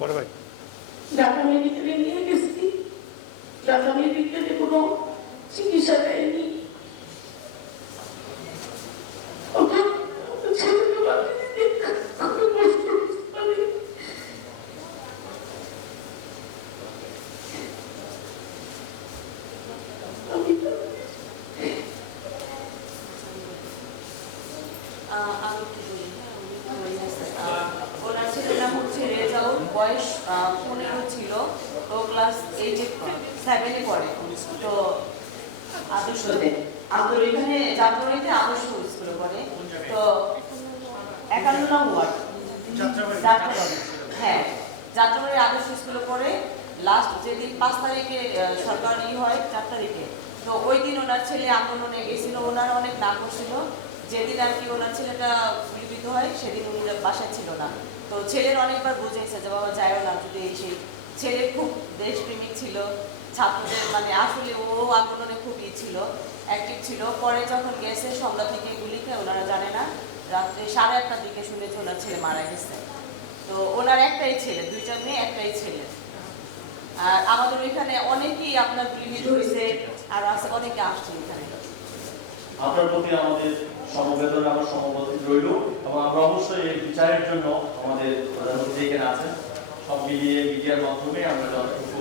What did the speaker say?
বড় ভাই ঢাকা মেডিকেলে নিয়ে গেছি, ঢাকা মেডিকেলে কোনো চিকিৎসা দেয়নি। ওনার ছেলের নাম হচ্ছে রেজাউল, বয়স 15 ছিল, ও ক্লাস 7-এ পড়ে। তো আদর্শতে আমাদের ওইখানে যাত্রাবাড়িতে আদর্শ স্কুলে পড়ে। তো 51 নং ওয়ার্ড যাত্রাবাড়ি, হ্যাঁ যাত্রাবাড়ি আদর্শ স্কুলে পড়ে। লাস্ট যেদিন 5 তারিখে সরকারি হয় 4 তারিখে, তো ওই দিন ওনার ছেলে আন্দোলনে গেছিল, ওনার অনেক নাম ছিল। যেদিন আর কি ওনার ছেলেটা গুলিবিদ্ধ হয় সেদিন উনি বাসায় ছিল না। তো ছেলের অনেকবার বুঝেছে যে বাবা যায়ও না, যদি সেই ছেলে খুব দেশপ্রেমিক ছিল, ছাত্রদের মানে আসলে ও আন্দোলনে খুব ছিল, অ্যাক্টিভ ছিল। পরে যখন গেছে সন্ধ্যা থেকে গুলি খেয়ে, ওনারা জানে না, রাত্রে 1:30টার দিকে শুনেছে ওনার ছেলে মারা গেছে। তো ওনার একটাই ছেলে, 2টা মেয়ে একটাই ছেলে। আর আমাদের ওইখানে অনেকেই আপনার গুলিবিদ্ধ হয়েছে, আর অনেকে আসছে এখানে। আপনার প্রতি আমাদের সমবেদনা এবং সমবেদনা রইল, এবং আমরা অবশ্যই এই বিচারের জন্য আমাদের প্রধানমন্ত্রী এখানে আছেন, সব মিলিয়ে মিডিয়ার মাধ্যমে আমরা যতটুকু